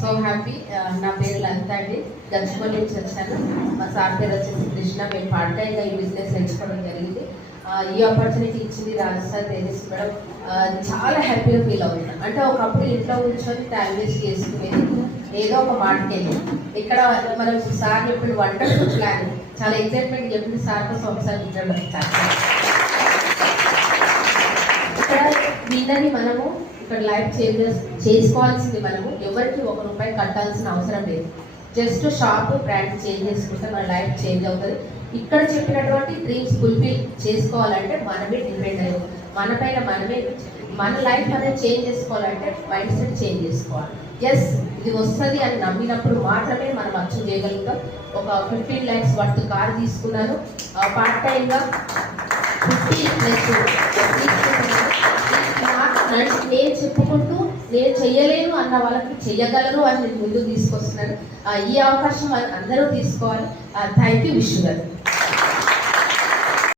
So happy. నా పేరు లలిత అండి, గచ్చిబౌలి నుంచి వచ్చాను. మా సార్ పేరు వచ్చేసి కృష్ణ. మేము పార్ట్ టైంగా ఈ బిజినెస్ ఎంచుకోవడం జరిగింది. ఈ ఆపర్చునిటీ ఇచ్చింది రాజస్థాన్ తేజస్ మేడం. చాలా హ్యాపీగా ఫీల్ అవుతున్నాను. అంటే ఒకప్పుడు ఇంట్లో కూర్చొని టైం వేస్ట్ చేసుకునేది, ఏదో ఒక మాటకెళ్ళి ఇక్కడ మనం సార్ చెప్పిన వండర్ఫుల్ ప్లాన్, చాలా ఎక్సైట్మెంట్ చెప్పింది సార్ కోసం ఒకసారి వినడం. ఇక్కడ వీళ్ళని మనము ఇక్కడ లైఫ్ చేంజెస్ చేసుకోవాల్సింది మనము. ఎవరికి ₹1 కట్టాల్సిన అవసరం లేదు. జస్ట్ షాప్ బ్రాండ్ చేంజ్ చేసుకుంటే మన లైఫ్ చేంజ్ అవుతుంది. ఇక్కడ చెప్పినటువంటి డ్రీమ్స్ ఫుల్ఫిల్ చేసుకోవాలంటే మనమే డిపెండ్ అయ్యి మన పైన మనమే మన లైఫ్ అనేది చేంజ్ చేసుకోవాలంటే మైండ్ సెట్ చేంజ్ చేసుకోవాలి. ఎస్, ఇది వస్తుంది అని నమ్మినప్పుడు మాత్రమే మనం అచీవ్ చేయగలుగుతాం. ఒక 15 lakhs వర్త్ కార్ తీసుకున్నాను. పార్ట్ టైంగా 50+ నేను చెప్పుకుంటూ నేను చెయ్యలేను అన్న వాళ్ళకి చెయ్యగలరు అని నేను ముందుకు తీసుకొస్తున్నాను. ఈ అవకాశం అందరూ తీసుకోవాలి. Thank you. Wish you.